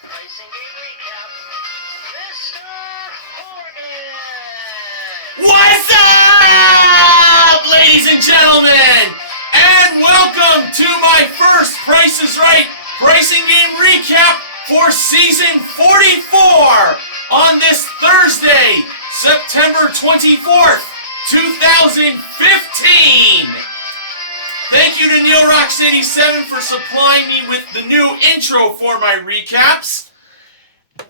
Pricing game recap. Mr. Hornet! What's up, ladies and gentlemen? And welcome to my first Price is Right pricing game recap for season 44 on this Thursday, September 24th, 2015. Thank you to NeilRox87 for supplying me with the new intro for my recaps.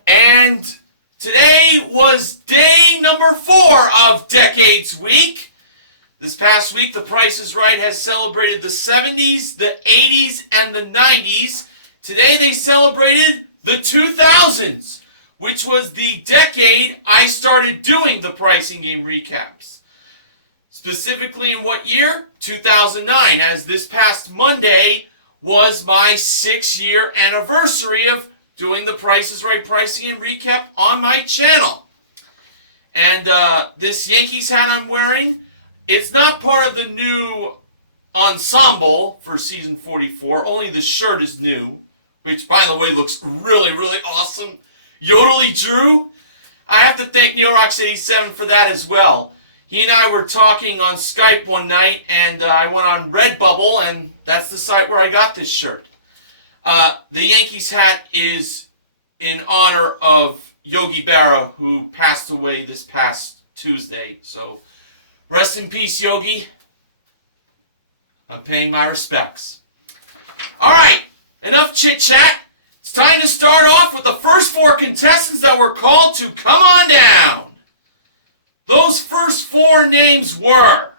And today was day number 4 of Decades Week. This past week, The Price is Right has celebrated the 70s, the 80s, and the 90s. Today they celebrated the 2000s, which was the decade I started doing the pricing game recaps. Specifically in what year? 2009, as this past Monday was my 6-year anniversary of doing the Price is Right pricing game recap on my channel. And this Yankees hat I'm wearing, it's not part of the new ensemble for season 44. Only the shirt is new, which, by the way, looks really, really awesome. Yodely Drew. I have to thank NeilRox87 for that as well. He and I were talking on Skype one night, and I went on Redbubble, and that's the site where I got this shirt. The Yankees hat is in honor of Yogi Berra, who passed away this past Tuesday. So, rest in peace, Yogi. I'm paying my respects. All right, enough chit-chat. It's time to start off with the first 4 contestants that were called to come on down. Those first 4 names were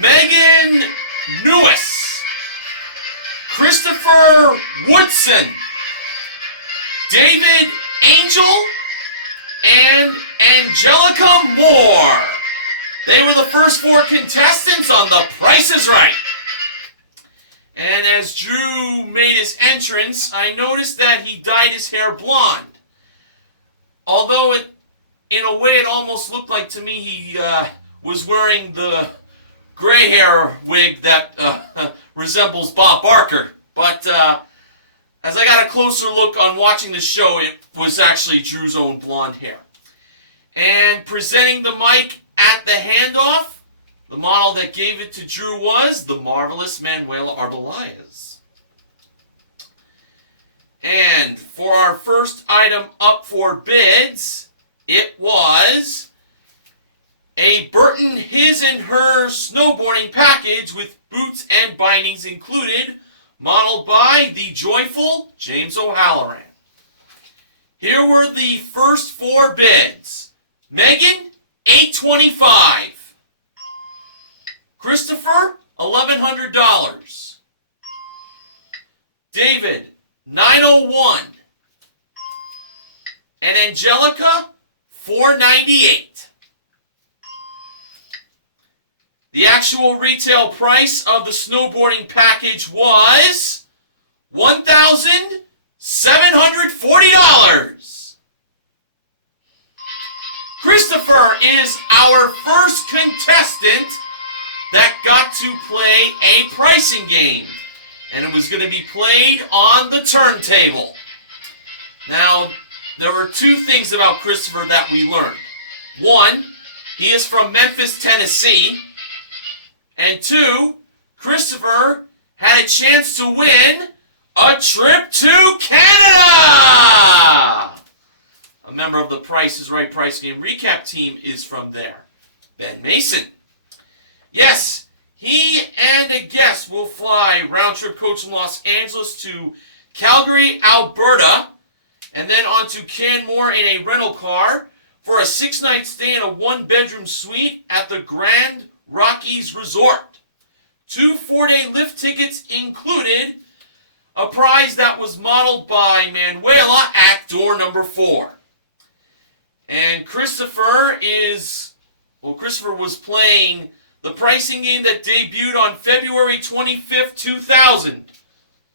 Megan Newis, Christopher Woodson, David Angel, and Angelica Moore. They were the first 4 contestants on The Price is Right. And as Drew made his entrance, I noticed that he dyed his hair blonde. Although in a way it almost looked like to me he was wearing the gray hair wig that resembles Bob Barker. But as I got a closer look on watching the show, it was actually Drew's own blonde hair. And presenting the mic at the handoff, the model that gave it to Drew was the marvelous Manuela Arbeláez. And for our first item up for bids, it was a Burton His and Her snowboarding package with boots and bindings included, modeled by the joyful James O'Halloran. Here were the first 4 bids. Megan, $825. Christopher, $1,100. David, $901. And Angelica, $498. The actual retail price of the snowboarding package was $1,740. Christopher is our first contestant that got to play a pricing game. And it was going to be played on the turntable. Now, there were 2 things about Christopher that we learned. 1, he is from Memphis, Tennessee. And 2, Christopher had a chance to win a trip to Canada! A member of the Price is Right Price Game Recap team is from there. Ben Mason. Yes, he and a guest will fly round-trip coach from Los Angeles to Calgary, Alberta, and then on to Canmore in a rental car for a 6-night stay in a 1-bedroom suite at the Grand Rockies Resort. 2 4-day lift tickets included, a prize that was modeled by Manuela at door number 4. And Christopher was playing the pricing game that debuted on February 25th, 2000.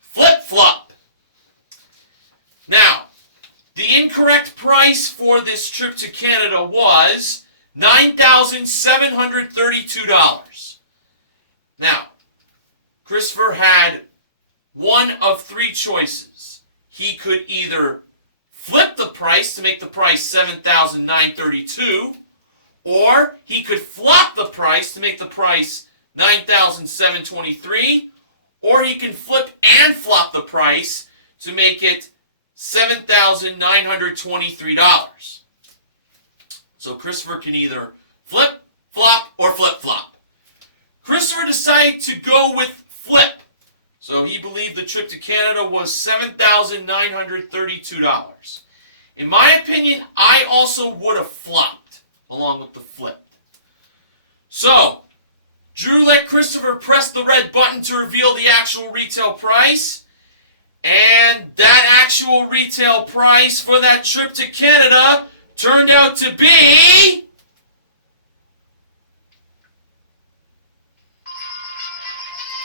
Flip Flop. Now, the incorrect price for this trip to Canada was $9,732. Now, Christopher had one of three choices. He could either flip the price to make the price $7,932, or he could flop the price to make the price $9,723, or he can flip and flop the price to make it $7,923. So Christopher can either flip, flop, or flip-flop. Christopher decided to go with flip. So he believed the trip to Canada was $7,932. In my opinion, I also would have flopped along with the flip. So, Drew let Christopher press the red button to reveal the actual retail price. And that actual retail price for that trip to Canada turned out to be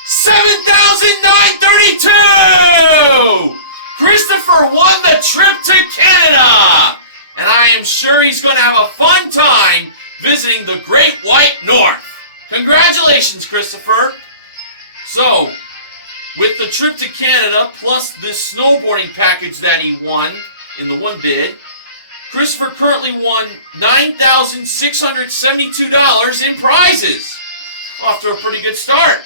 $7,932! Christopher won the trip to Canada! And I am sure he's going to have a fun time visiting the Great White North. Congratulations, Christopher! So, with the trip to Canada, plus the snowboarding package that he won in the one bid, Christopher currently won $9,672 in prizes. Off to a pretty good start.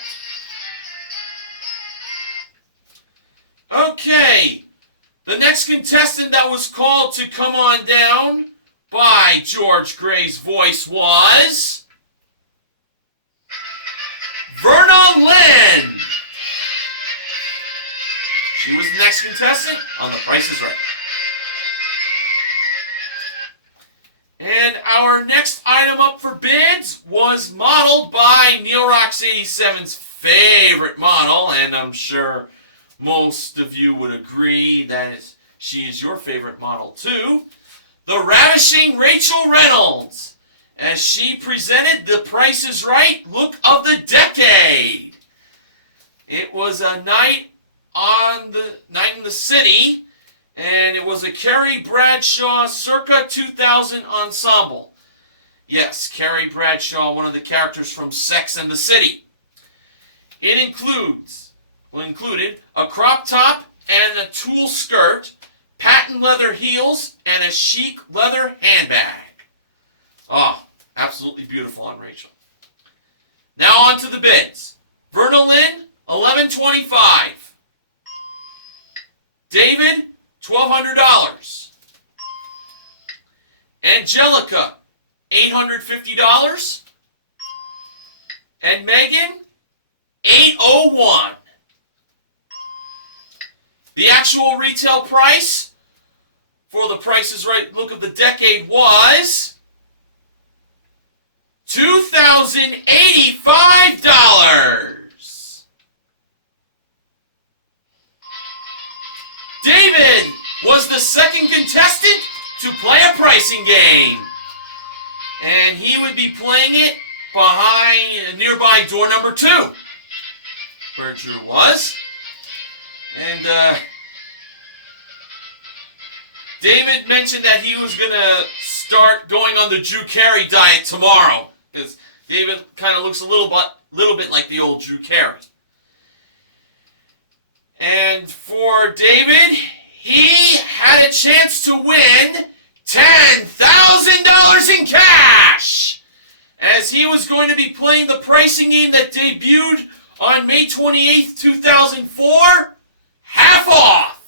Okay, the next contestant that was called to come on down by George Gray's voice was Verna Lynn. She was the next contestant on The Price is Right. And our next item up for bids was modeled by Neil Rocks 87's favorite model, and I'm sure most of you would agree that she is your favorite model too, the ravishing Rachel Reynolds, as she presented The Price is Right look of the decade. It was a night in the city, and it was a Carrie Bradshaw circa 2000 ensemble. Yes, Carrie Bradshaw, one of the characters from Sex and the City. It included a crop top and a tulle skirt, patent leather heels, and a chic leather handbag. Oh, absolutely beautiful on Rachel. Now on to the bids. Verna Lynn, $1,125. David, $1,200. Angelica, $850. And Megan, $801. The actual retail price for The Price is Right look of the decade was $2,085. David was the second contestant to play a pricing game. And he would be playing it behind nearby door number 2, where Drew was. And David mentioned that he was going to start going on the Drew Carey diet tomorrow, because David kind of looks a little bit like the old Drew Carey. And for David, he had a chance to win $10,000 in cash, as he was going to be playing the pricing game that debuted on May 28th, 2004, half off.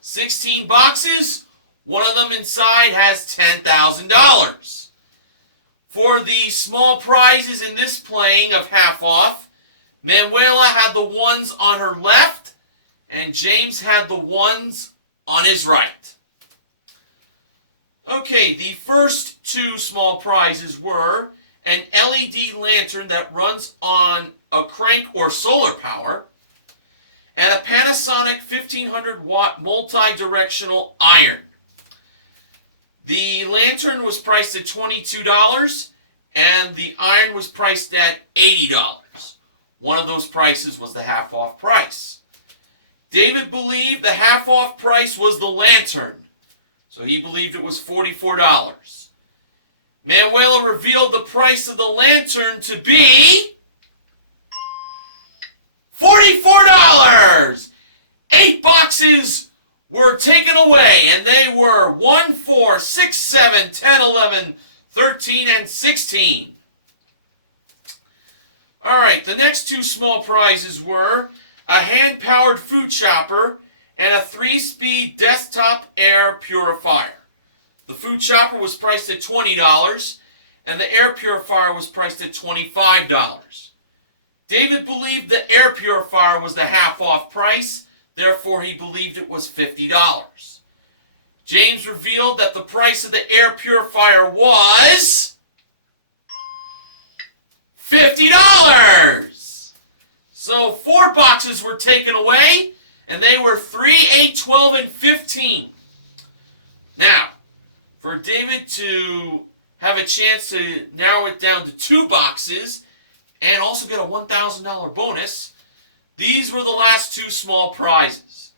16 boxes, one of them inside has $10,000. For the small prizes in this playing of half off, Manuela had the ones on her left, and James had the ones on his right. Okay, the first two small prizes were an LED lantern that runs on a crank or solar power, and a Panasonic 1500 watt multi-directional iron. The lantern was priced at $22, and the iron was priced at $80. One of those prices was the half-off price. David believed the half-off price was the lantern, so he believed it was $44. Manuela revealed the price of the lantern to be $44. 8 boxes were taken away, and they were 1, 4, 6, 7, 10, 11, 13, and 16. Alright, the next 2 small prizes were a hand-powered food chopper and a 3-speed desktop air purifier. The food chopper was priced at $20, and the air purifier was priced at $25. David believed the air purifier was the half-off price, therefore he believed it was $50. James revealed that the price of the air purifier was $50. So 4 boxes were taken away, and they were 3, 8, 12, and 15. Now, for David to have a chance to narrow it down to 2 boxes and also get a $1,000 bonus, these were the last 2 small prizes.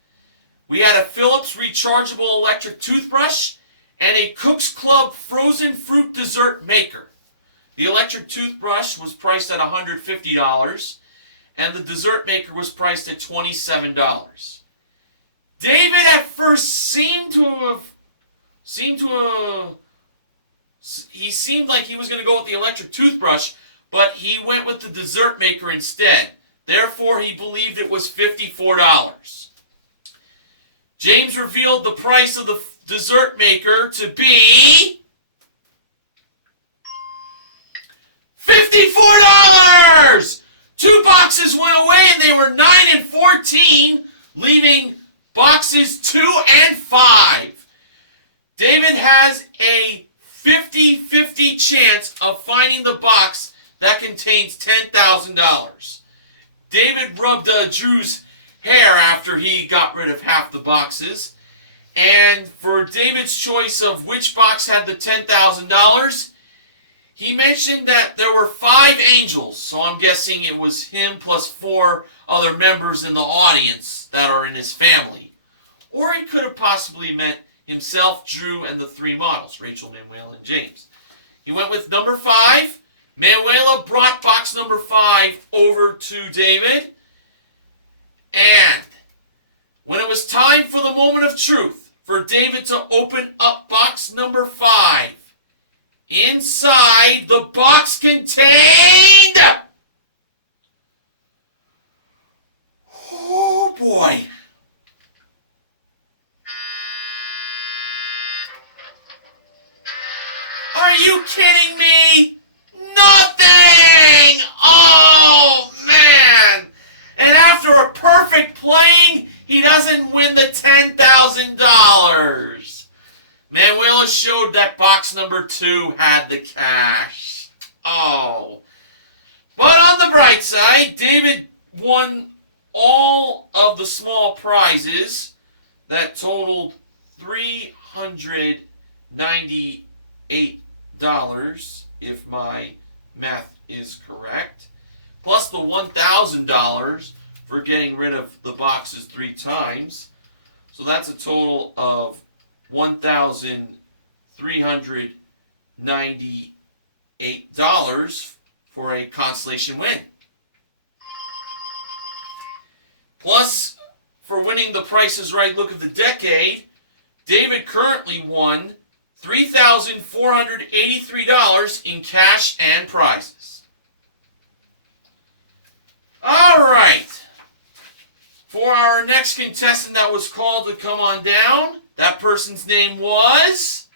We had a Philips rechargeable electric toothbrush and a Cook's Club frozen fruit dessert maker. The electric toothbrush was priced at $150, and the dessert maker was priced at $27. David at first seemed like he was going to go with the electric toothbrush, but he went with the dessert maker instead. Therefore, he believed it was $54. James revealed the price of the dessert maker to be $54! 2 boxes went away, and they were 9 and 14, leaving boxes 2 and 5. David has a 50-50 chance of finding the box that contains $10,000. David rubbed Drew's hair after he got rid of half the boxes, and for David's choice of which box had the $10,000, he mentioned that there were 5 angels, so I'm guessing it was him plus 4 other members in the audience that are in his family. Or he could have possibly meant himself, Drew, and the 3 models, Rachel, Manuela, and James. He went with number 5. Manuela brought box number 5 over to David. And when it was time for the moment of truth, for David to open up box number 5, inside the box contained... Oh boy. Are you kidding me? Nothing! Oh, man! And after a perfect playing, he doesn't win the $10,000. Manuela showed that box number 2 had the cash. Oh. But on the bright side, David won all of the small prizes that totaled $398, if my math is correct, plus the $1,000 for getting rid of the boxes 3 times. So that's a total of $1,398 for a consolation win. Plus, for winning the Price is Right Look of the Decade, David currently won $3,483 in cash and prizes. All right. For our next contestant that was called to come on down, that person's name was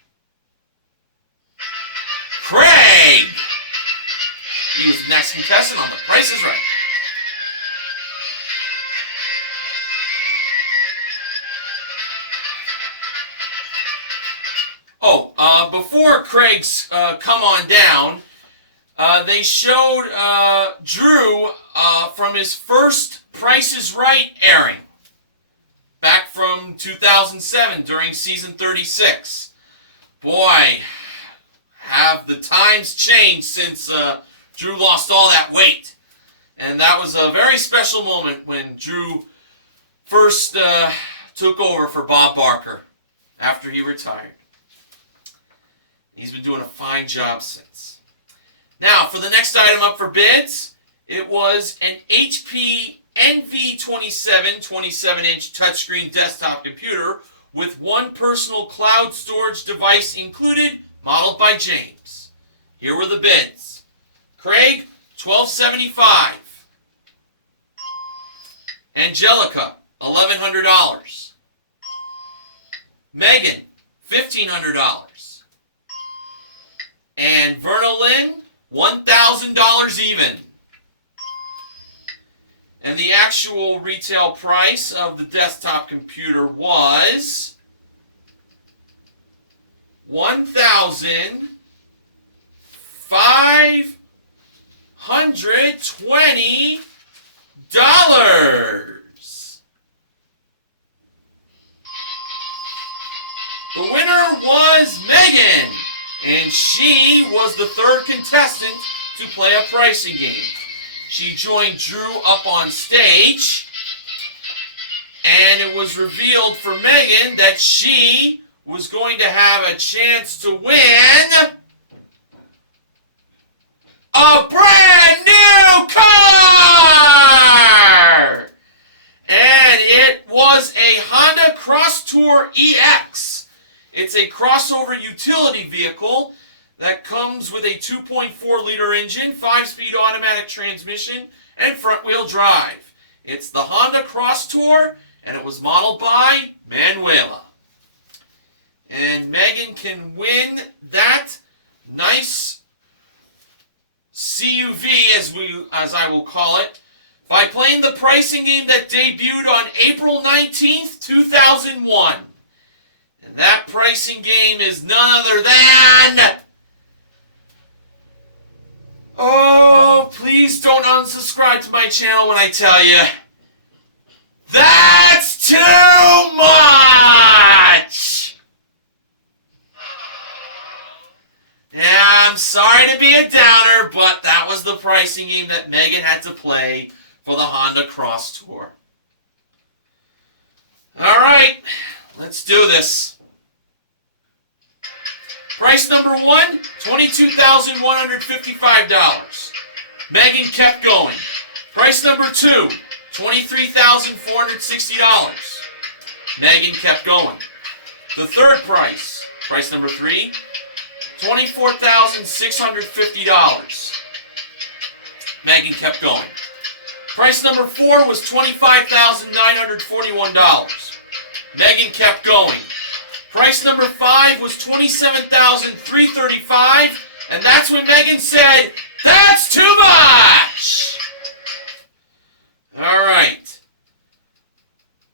Craig. He was the next contestant on The Price is Right. Before Craig's come on down, they showed Drew from his first Price is Right airing back from 2007 during season 36. Boy, have the times changed since Drew lost all that weight. And that was a very special moment when Drew first took over for Bob Barker after he retired. He's been doing a fine job since. Now, for the next item up for bids, it was an HP NV27 27-inch touchscreen desktop computer with one personal cloud storage device included, modeled by James. Here were the bids. Craig, $1,275. Angelica, $1,100. Megan, $1,500. And Verna Lynn, $1,000 even. And the actual retail price of the desktop computer was $1,520. The winner was Megan, and she was the third contestant to play a pricing game. She joined Drew up on stage, and it was revealed for Megan that she was going to have a chance to win a brand new car! And it was a Honda Cross Tour EX. It's a crossover utility vehicle that comes with a 2.4-liter engine, 5-speed automatic transmission, and front-wheel drive. It's the Honda Cross Tour, and it was modeled by Manuela. And Megan can win that nice CUV, as I will call it, by playing the pricing game that debuted on April 19th, 2001. And that pricing game is none other than... Oh, please don't unsubscribe to my channel when I tell you. That's too much! Yeah, I'm sorry to be a downer, but that was the pricing game that Megan had to play for the Honda Cross Tour. Alright, let's do this. Price number one, $22,155. Megan kept going. Price number two, $23,460. Megan kept going. The third price, price number three, $24,650. Megan kept going. Price number four was $25,941. Megan kept going. Price number five was $27,335, and that's when Megan said, "That's too much!" All right.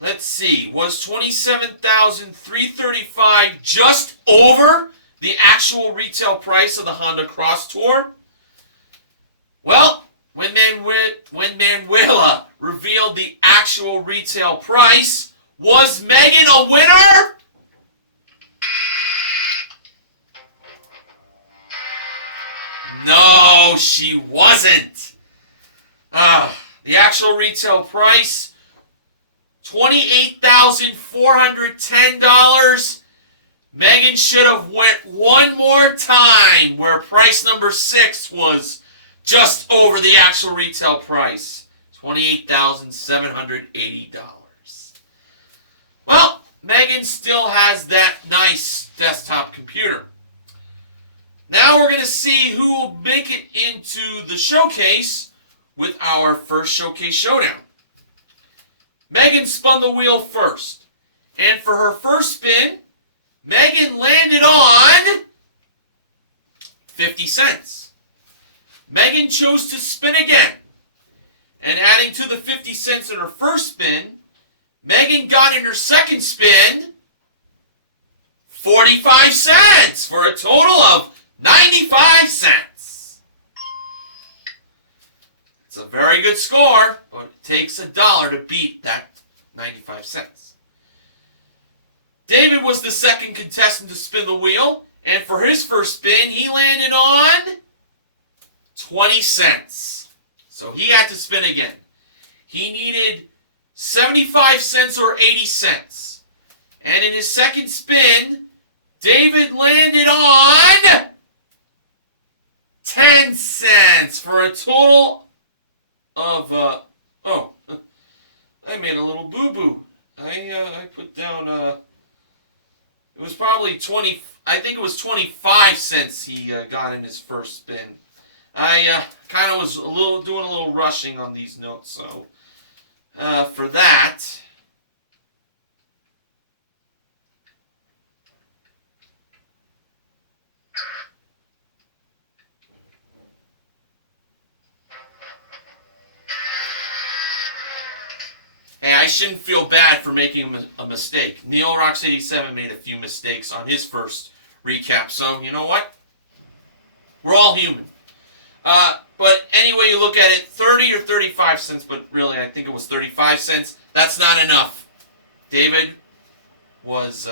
Let's see. Was $27,335 just over the actual retail price of the Honda Cross Tour? Well, when Manuela revealed the actual retail price, was Megan a winner? No, she wasn't. The actual retail price, $28,410. Megan should have went one more time, where price number six was just over the actual retail price, $28,780. Well, Megan still has that nice desktop computer. Now we're going to see who will make it into the showcase with our first showcase showdown. Megan spun the wheel first. And for her first spin, Megan landed on 50 cents. Megan chose to spin again. And adding to the 50 cents in her first spin, Megan got in her second spin 45 cents for a total of 95 cents. It's a very good score, but it takes $1 to beat that 95 cents. David was the second contestant to spin the wheel, and for his first spin, he landed on 20 cents. So he had to spin again. He needed 75 cents or 80 cents. And in his second spin, David landed on 10 cents for a total of, I made a little boo-boo. I put down, it was probably 20, I think it was 25 cents he got in his first spin. I kind of was doing a little rushing on these notes, so for that, hey, I shouldn't feel bad for making a mistake. Neil Rocks 87 made a few mistakes on his first recap, so you know what? We're all human. But anyway you look at it, 30 or 35 cents, but really I think it was 35 cents. That's not enough. David was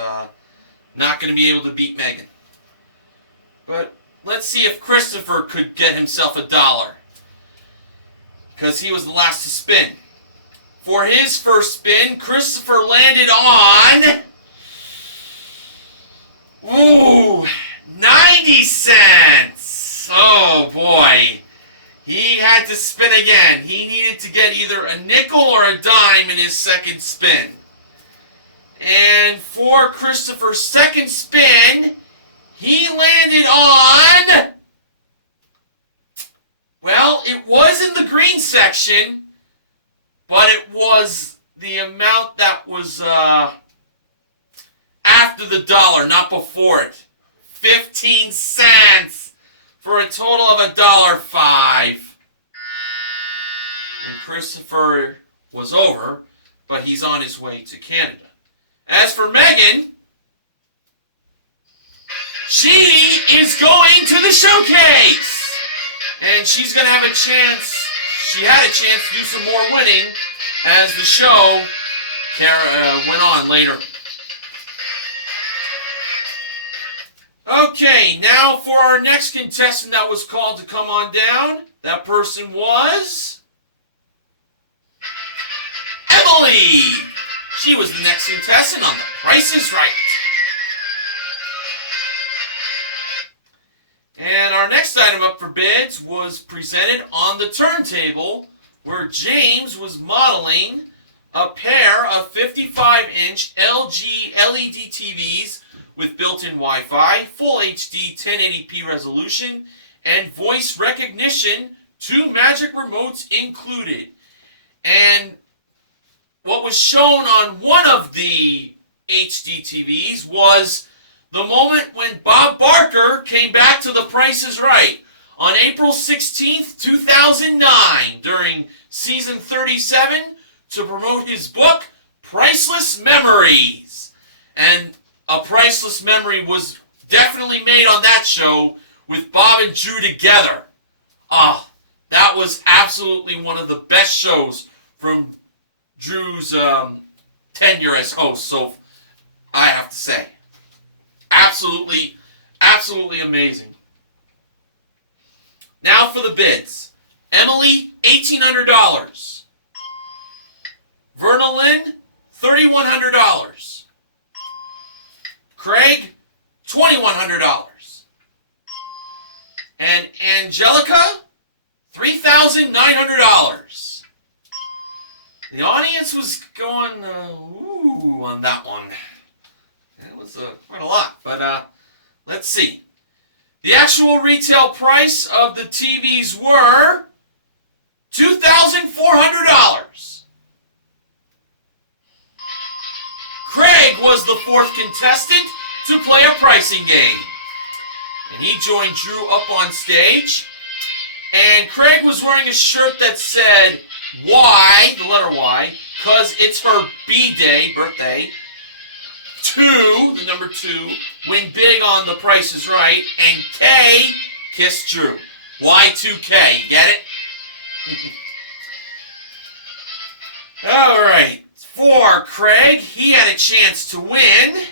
not going to be able to beat Megan. But let's see if Christopher could get himself $1. Because he was the last to spin. For his first spin, Christopher landed on... Ooh, 90 cents! Oh boy. He had to spin again. He needed to get either a nickel or a dime in his second spin. And for Christopher's second spin, he landed on... Well, it was in the green section, but it was the amount that was after the dollar, not before it. 15 cents for a total of $1.05. And Christopher was over, but he's on his way to Canada. As for Megan, she is going to the showcase. And she's going to have a chance, she had a chance to do some more winning as the show went on later. Okay, now for our next contestant that was called to come on down. That person was... Emily! She was the next contestant on The Price is Right. And our next item up for bids was presented on the turntable, where James was modeling a pair of 55-inch LG LED TVs with built-in Wi-Fi, full HD 1080p resolution, and voice recognition, 2 magic remotes included. And what was shown on one of the HD TVs was the moment when Bob Barker came back to The Price is Right on April 16th, 2009 during season 37 to promote his book, Priceless Memories. And a priceless memory was definitely made on that show with Bob and Drew together. That was absolutely one of the best shows from Drew's tenure as host, so I have to say. Absolutely, absolutely amazing. Now for the bids. Emily, $1,800. Verna Lynn, $3,100. Craig, $2,100. And Angelica, $3,900. The audience was going, ooh, on that one. It was quite a lot, but let's see. The actual retail price of the TVs were $2,400. Craig was the fourth contestant to play a pricing game. And he joined Drew up on stage. And Craig was wearing a shirt that said Y, the letter Y, because it's her B-day, birthday. 2, the number 2, win big on The Price is Right. And K, kiss Drew. Y2K, get it? Alright, for Craig, he had a chance to win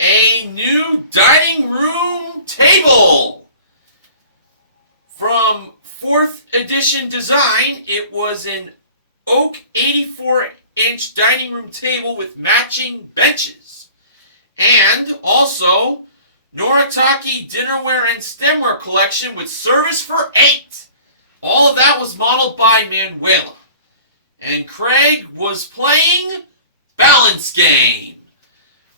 a new dining room table. From 4th edition design, it was an oak 84-inch dining room table with matching benches. And also, Noritake dinnerware and stemware collection with service for 8. All of that was modeled by Manuela. And Craig was playing Balance Game,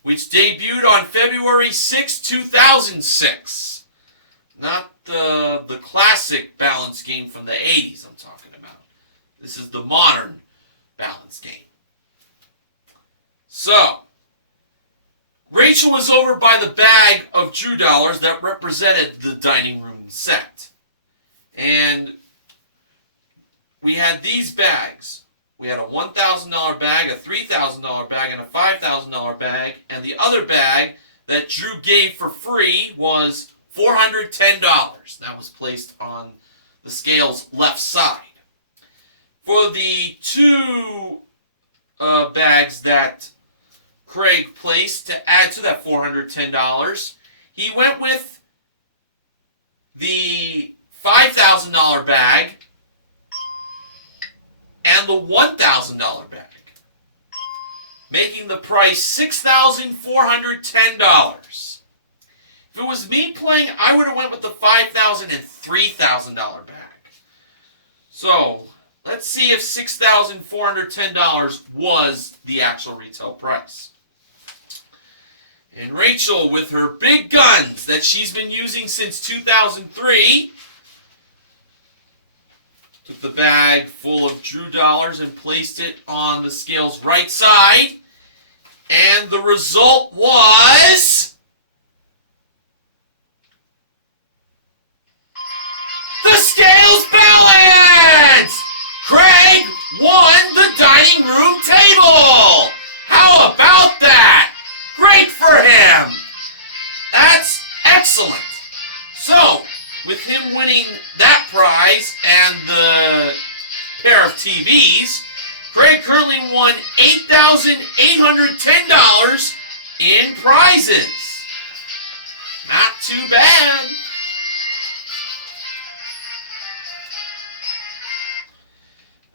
which debuted on February 6, 2006. Not the classic Balance Game from the 80s I'm talking about. This is the modern Balance Game. So, Rachel was over by the bag of Drew dollars that represented the dining room set. And we had these bags. We had a $1,000 bag, a $3,000 bag, and a $5,000 bag. And the other bag that Drew gave for free was $410. That was placed on the scale's left side. For the two bags that Craig placed to add to that $410, he went with the $5,000 bag and the $1,000 bag, making the price $6,410. If it was me playing, I would have went with the $5,000 and $3,000 bag. So, let's see if $6,410 was the actual retail price. And Rachel, with her big guns that she's been using since 2003, took the bag full of Drew dollars and placed it on the scale's right side. And the result was the scales balance! Craig won the dining room table! How about that? Great for him! That's excellent. So, with him winning that prize and the pair of TVs, Craig currently won $8,810 in prizes. Not too bad.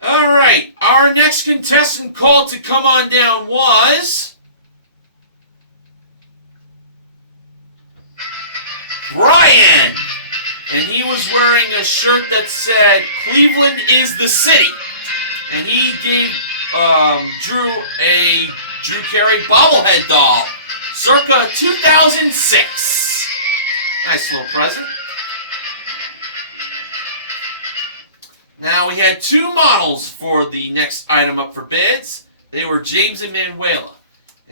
Alright, our next contestant called to come on down was Brian. And he was wearing a shirt that said, Cleveland is the city. And he gave Drew a Drew Carey bobblehead doll, circa 2006. Nice little present. Now we had two models for the next item up for bids. They were James and Manuela.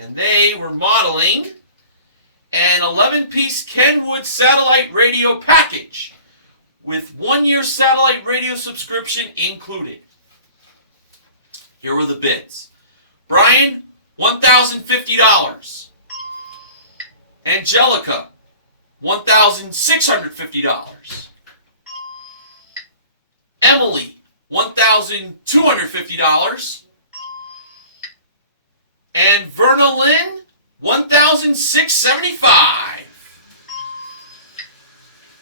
And they were modeling an 11-piece Kenwood satellite radio package with 1-year satellite radio subscription included. Here were the bids. Brian, $1,050. Angelica, $1,650. Emily, $1,250. And Verna Lynn, $1,675.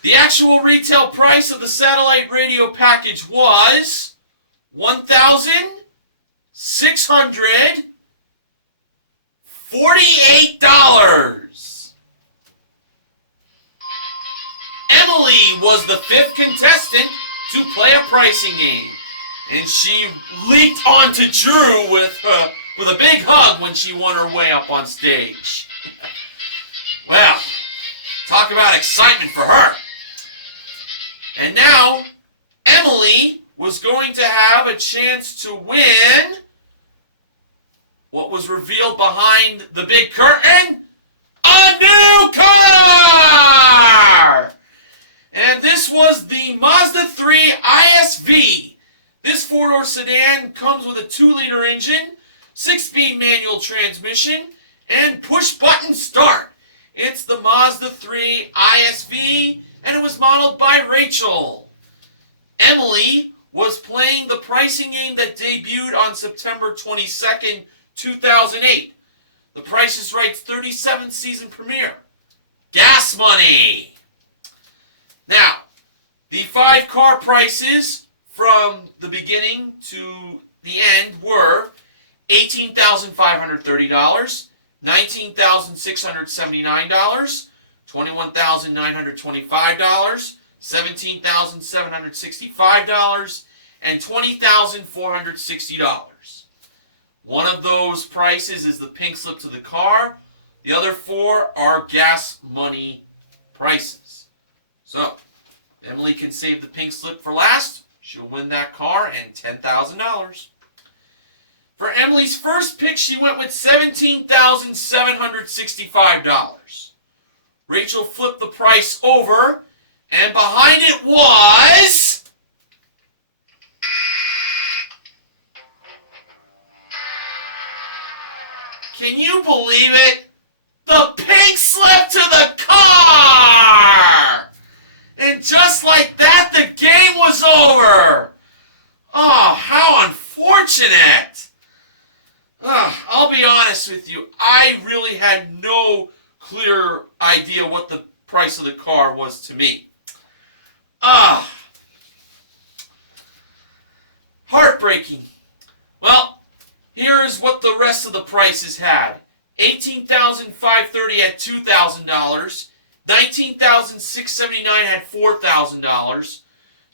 The actual retail price of the satellite radio package was $1,648. Emily was the fifth contestant to play a pricing game, and she leaped onto Drew with a big hug when she won her way up on stage. Well, talk about excitement for her. And now, Emily was going to have a chance to win what was revealed behind the big curtain, a new car! And this was the Mazda 3 ISV. This four-door sedan comes with a 2-liter engine, 6-speed manual transmission, and push-button start. It's the Mazda 3 ISV, and it was modeled by Rachel. Emily was playing the pricing game that debuted on September 22nd, 2008. The Price is Right's 37th season premiere. Gas Money. Now, the 5 car prices from the beginning to the end were $18,530, $19,679, $21,925, $17,765, and $20,460. One of those prices is the pink slip to the car. The other four are gas money prices. So, Emily can save the pink slip for last. She'll win that car and $10,000. For Emily's first pick, she went with $17,765. Rachel flipped the price over, and behind it was... Can you believe it? The pink slip to the car! And just like that, the game was over. Oh, how unfortunate. I'll be honest with you. I really had no clear idea what the price of the car was to me. Heartbreaking. Well, here is what the rest of the prices had. $18,530 at $2,000. $19,679 had $4,000.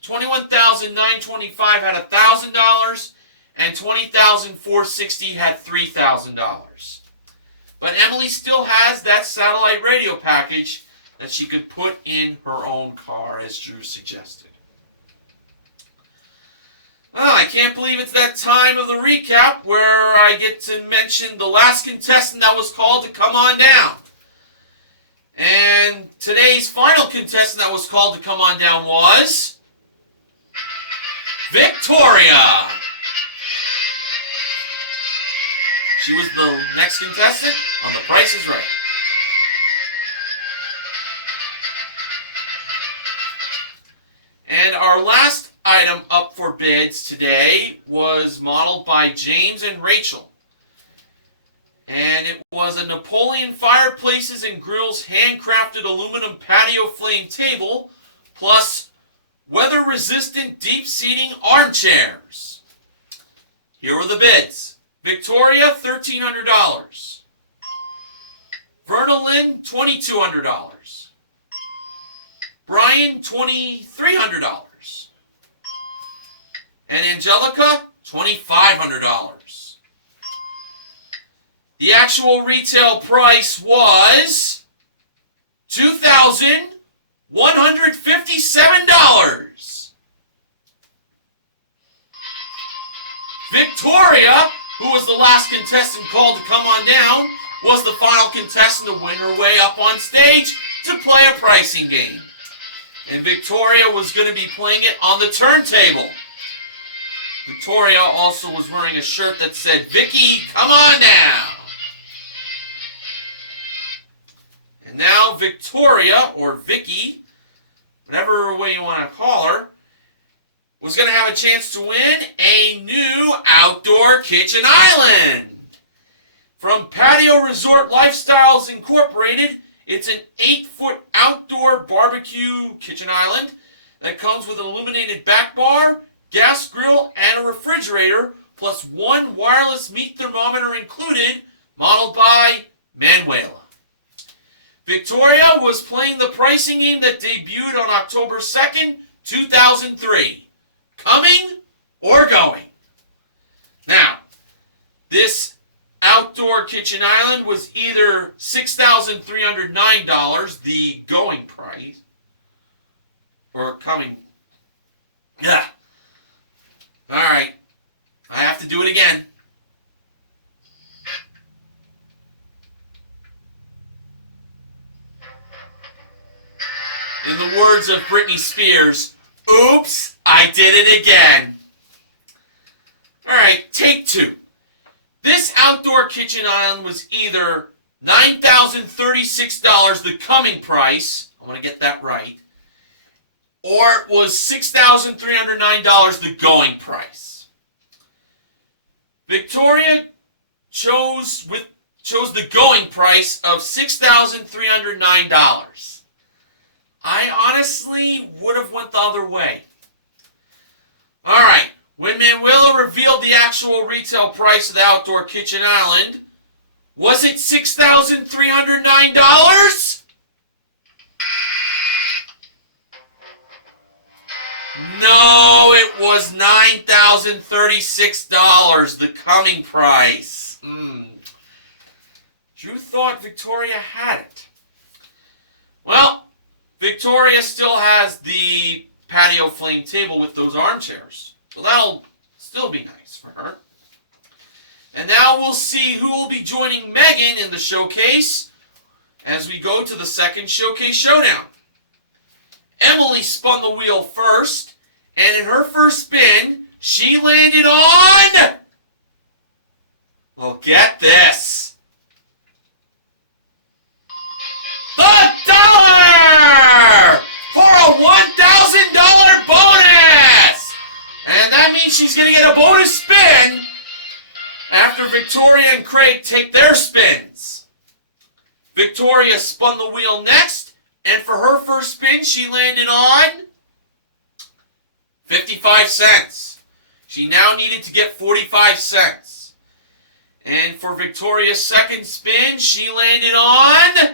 $21,925 had $1,000. And $20,460 had $3,000. But Emily still has that satellite radio package that she could put in her own car, as Drew suggested. Oh, I can't believe it's that time of the recap where I get to mention the last contestant that was called to come on down. And today's final contestant that was called to come on down was... Victoria! She was the next contestant on The Price is Right. And our last item up for bids today was modeled by James and Rachel. And it was a Napoleon Fireplaces and Grills handcrafted aluminum patio flame table plus weather-resistant deep seating armchairs. Here were the bids. Victoria, $1,300. Verna Lynn, $2,200. Brian, $2,300. And Angelica, $2,500. The actual retail price was $2,157. Victoria, who was the last contestant called to come on down, was the final contestant to win her way up on stage to play a pricing game. And Victoria was going to be playing it on the turntable. Victoria also was wearing a shirt that said, "Vicky, come on down." And now Victoria, or Vicky, whatever way you want to call her, was going to have a chance to win a new outdoor kitchen island. From Patio Resort Lifestyles Incorporated, it's an 8-foot outdoor barbecue kitchen island that comes with an illuminated back bar, gas grill, and a refrigerator, plus one wireless meat thermometer included, modeled by Manuela. Victoria was playing the pricing game that debuted on October 2nd, 2003. Coming or going? Now, this outdoor kitchen island was either $6,309, the going price, or coming. Yeah. All right. I have to do it again. In the words of Britney Spears, oops, I did it again. All right, take two. This outdoor kitchen island was either $9,036, the coming price, I want to get that right, or it was $6,309, the going price. Victoria chose the going price of $6,309. I honestly would have went the other way. All right, when Manuela revealed the actual retail price of the outdoor kitchen island, was it $6,309? No, it was $9,036, the coming price. Drew thought Victoria had it. Well, Victoria still has the patio flame table with those armchairs. So that'll still be nice for her. And now we'll see who will be joining Megan in the showcase as we go to the second showcase showdown. Emily spun the wheel first, and in her first spin, she landed on... Well, get this. The dollar! For a $1,000 bonus! And that means she's going to get a bonus spin after Victoria and Craig take their spins. Victoria spun the wheel next, and for her first spin, she landed on 55 cents. She now needed to get 45 cents. And for Victoria's second spin, she landed on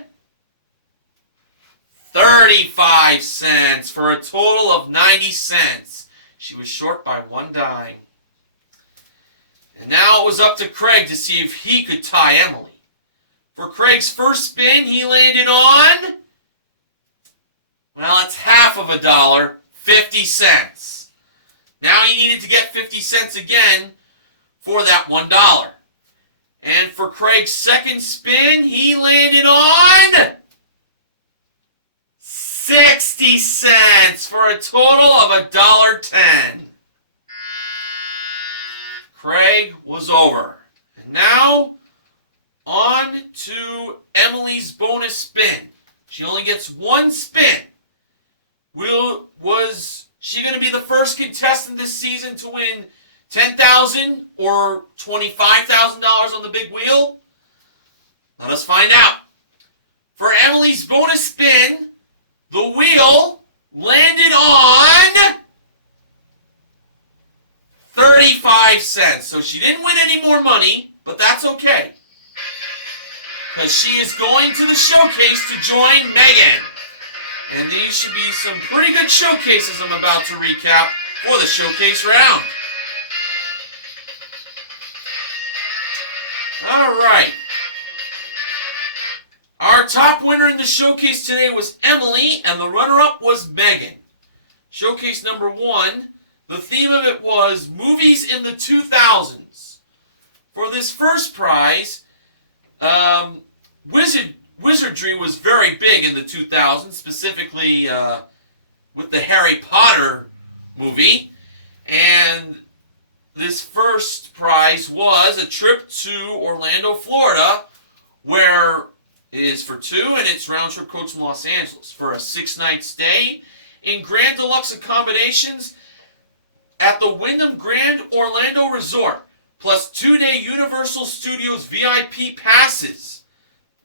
35 cents for a total of 90 cents. She was short by 1 dime. And now it was up to Craig to see if he could tie Emily. For Craig's first spin, he landed on, well, it's half of a dollar, 50 cents. Now he needed to get 50 cents again for that $1. And for Craig's second spin, he landed on 60 cents for a total of $1.10. Craig was over. And now, on to Emily's bonus spin. She only gets 1 spin. Was she going to be the first contestant this season to win $10,000 or $25,000 on the big wheel? Let us find out. For Emily's bonus spin, the wheel landed on 35 cents. So she didn't win any more money, but that's okay, because she is going to the showcase to join Megan. And these should be some pretty good showcases I'm about to recap for the showcase round. Alright. Our top winner in the showcase today was Emily, and the runner-up was Megan. Showcase number 1, the theme of it was movies in the 2000s. For this first prize, wizardry was very big in the 2000s, specifically with the Harry Potter movie. And this first prize was a trip to Orlando, Florida, where it is for 2 and it's round trip coach from Los Angeles for a 6-night stay in Grand Deluxe accommodations at the Wyndham Grand Orlando Resort, plus 2-day Universal Studios VIP passes.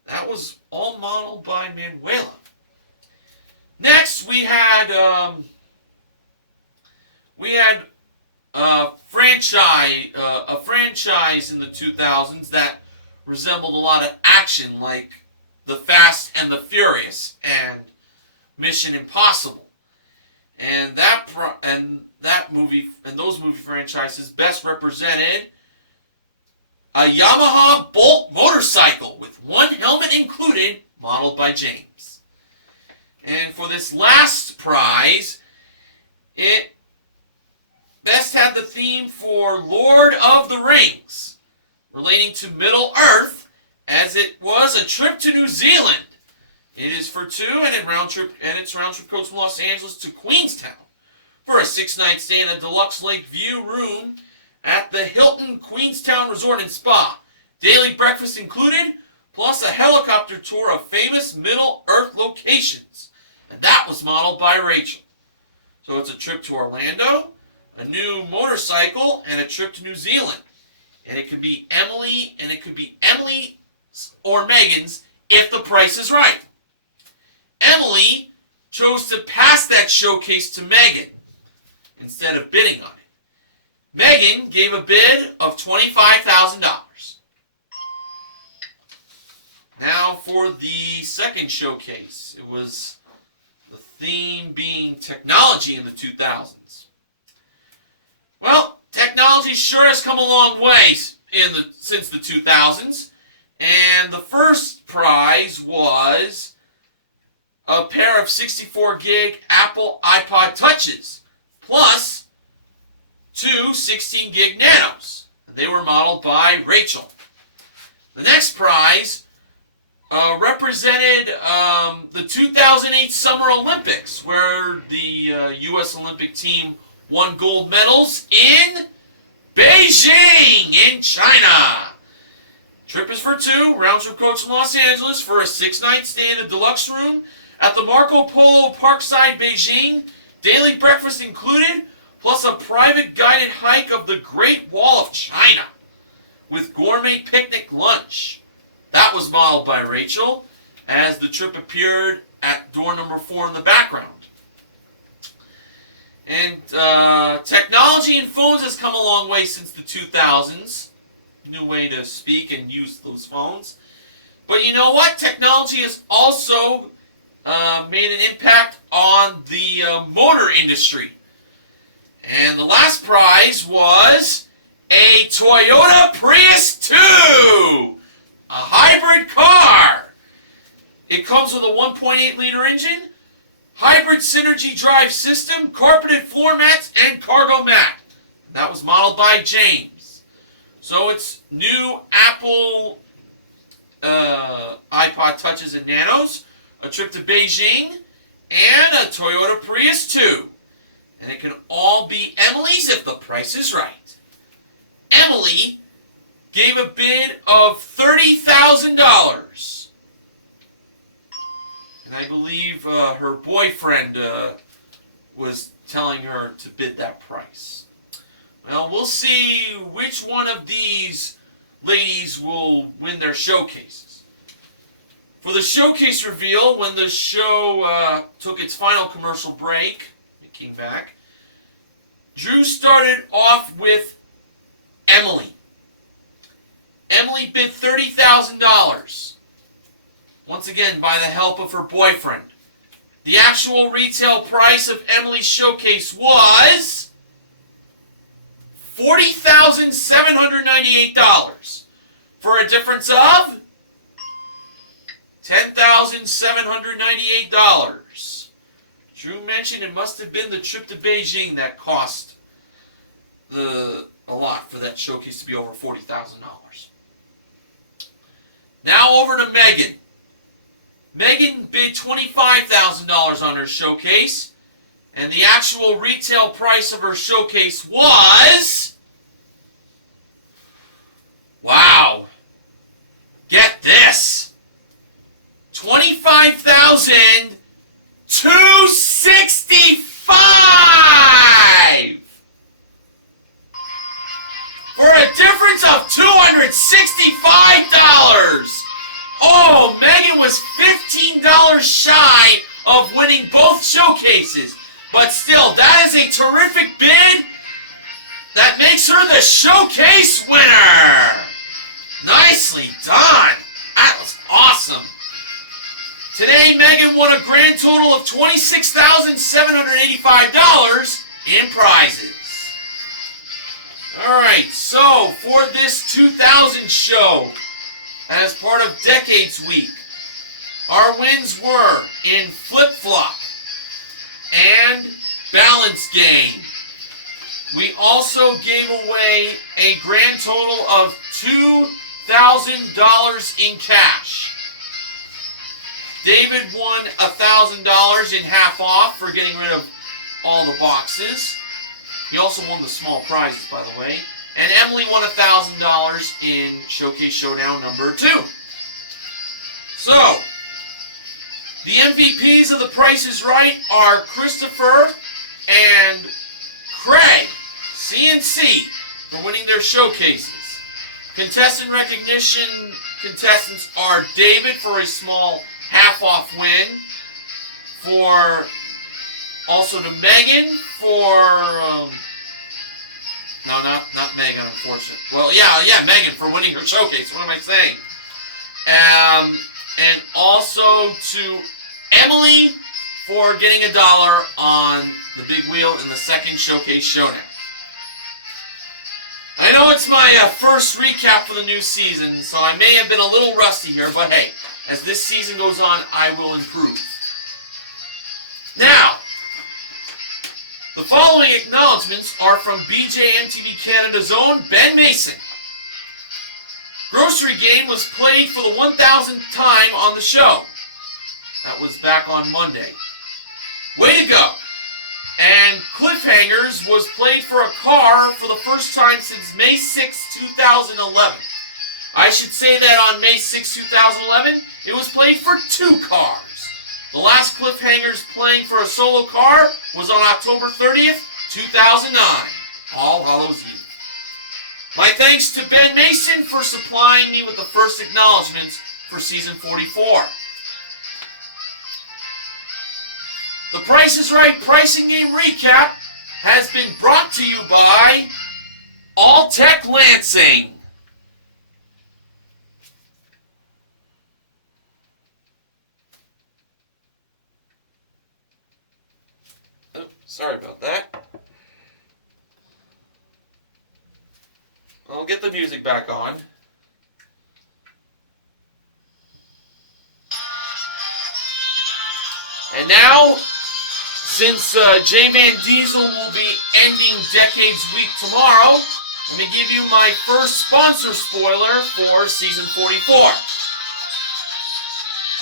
That was all modeled by Manuela. Next, we had a franchise in the 2000s that resembled a lot of action, like The Fast and the Furious and Mission Impossible. And those movie franchises best represented a Yamaha Bolt motorcycle with 1 helmet included, modeled by James. And for this last prize, it best had the theme for Lord of the Rings, relating to Middle-earth, as it was a trip to New Zealand. It is for 2 and it's round trip coach from Los Angeles to Queenstown for a 6-night stay in a deluxe lake view room at the Hilton Queenstown Resort and Spa. Daily breakfast included, plus a helicopter tour of famous Middle-earth locations. And that was modeled by Rachel. So it's a trip to Orlando, a new motorcycle, and a trip to New Zealand. And it could be Emily, and it could be Emily's or Megan's if the price is right. Emily chose to pass that showcase to Megan instead of bidding on it. Megan gave a bid of $25,000. Now for the second showcase. It was the theme being technology in the 2000s. Well, technology sure has come a long way since the 2000s. And the first prize was a pair of 64 gig Apple iPod Touches, plus two 16 gig Nanos. They were modeled by Rachel. The next prize represented the 2008 Summer Olympics, where the U.S. Olympic team won gold medals in Beijing, in China. Trip is for two, round-trip coach from Los Angeles for a 6-night stay in a deluxe room at the Marco Polo Parkside, Beijing. Daily breakfast included, plus a private guided hike of the Great Wall of China with gourmet picnic lunch. That was modeled by Rachel, as the trip appeared at door number 4 in the background. And technology in phones has come a long way since the 2000s. New way to speak and use those phones. But you know what? Technology has also made an impact on the motor industry. And the last prize was a Toyota Prius 2, a hybrid car. It comes with a 1.8 liter engine, hybrid synergy drive system, carpeted floor mats, and cargo mat. That was modeled by James. So it's new Apple iPod Touches and Nanos, a trip to Beijing, and a Toyota Prius 2. And it can all be Emily's if the price is right. Emily gave a bid of $30,000. And I believe her boyfriend was telling her to bid that price. Well, we'll see which one of these ladies will win their showcases. For the showcase reveal, when the show took its final commercial break, it came back, Drew started off with Emily. Emily bid $30,000. Once again, by the help of her boyfriend. The actual retail price of Emily's showcase was $40,798, for a difference of $10,798. Drew mentioned it must have been the trip to Beijing that cost a lot for that showcase to be over $40,000. Now over to Megan. Megan bid $25,000 on her showcase, and the actual retail price of her showcase was... wow! Get this! $25,265! For a difference of $265! Oh, Megan was $15 shy of winning both showcases. But still, that is a terrific bid that makes her the showcase winner. Nicely done. That was awesome. Today, Megan won a grand total of $26,785 in prizes. Alright, so for this 2000 show, as part of Decades Week, our wins were in flip-flop and balance game. We also gave away a grand total of $2,000 in cash. David won $1,000 in half off for getting rid of all the boxes. He also won the small prizes, by the way. And Emily won $1,000 in Showcase Showdown number 2. So, the MVPs of The Price is Right are Christopher and Craig, CNC, for winning their showcases. Contestant recognition contestants are David for a small half-off win, for also to Megan for no, not Megan, unfortunately. Well, yeah, Megan for winning her showcase. What am I saying? And also to Emily for getting $1 on the big wheel in the second Showcase Showdown. know it's my first recap for the new season, so I may have been a little rusty here, but hey, as this season goes on, I will improve. Now, the following acknowledgements are from BJMTV Canada's own Ben Mason. Grocery Game was played for the 1000th time on the show. That was back on Monday. Way to go! And Cliffhangers was played for a car for the first time since May 6, 2011. I should say that on May 6, 2011, it was played for 2 cars. The last Cliffhangers playing for a solo car was on October 30th, 2009. All Hallows Eve. My thanks to Ben Mason for supplying me with the first acknowledgments for Season 44. The Price is Right Pricing Game Recap has been brought to you by All Tech Lansing. Oh, sorry about that. I'll get the music back on. And now, since J Van Diesel will be ending Decades Week tomorrow, let me give you my first sponsor spoiler for Season 44.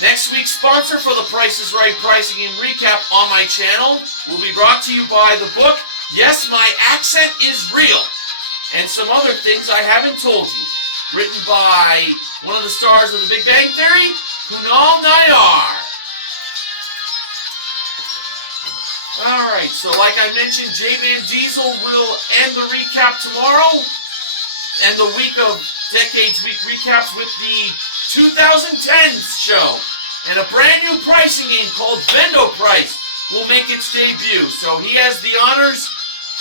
Next week's sponsor for the Price is Right Pricing and Recap on my channel will be brought to you by the book, Yes, My Accent is Real, and some other things I haven't told you, written by one of the stars of The Big Bang Theory, Kunal Nayyar. Alright, so like I mentioned, J Van Diesel will end the recap tomorrow, and the week of Decades Week recaps with the 2010s show. And a brand new pricing game called Vendo Price will make its debut. So he has the honors,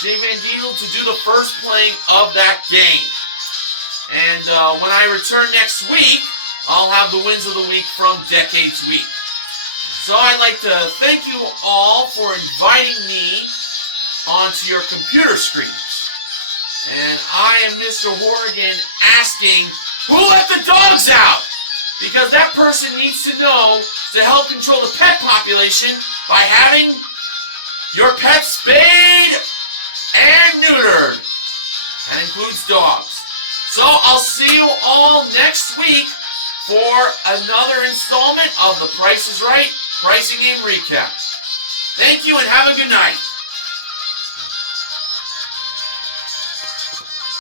J Van Diesel, to do the first playing of that game. And when I return next week, I'll have the wins of the week from Decades Week. So I'd like to thank you all for inviting me onto your computer screens. And I am Mr. Horrigan asking, who let the dogs out? Because that person needs to know to help control the pet population by having your pet spayed and neutered. That includes dogs. So I'll see you all next week for another installment of The Price is Right Pricing Game Recap. Thank you and have a good night.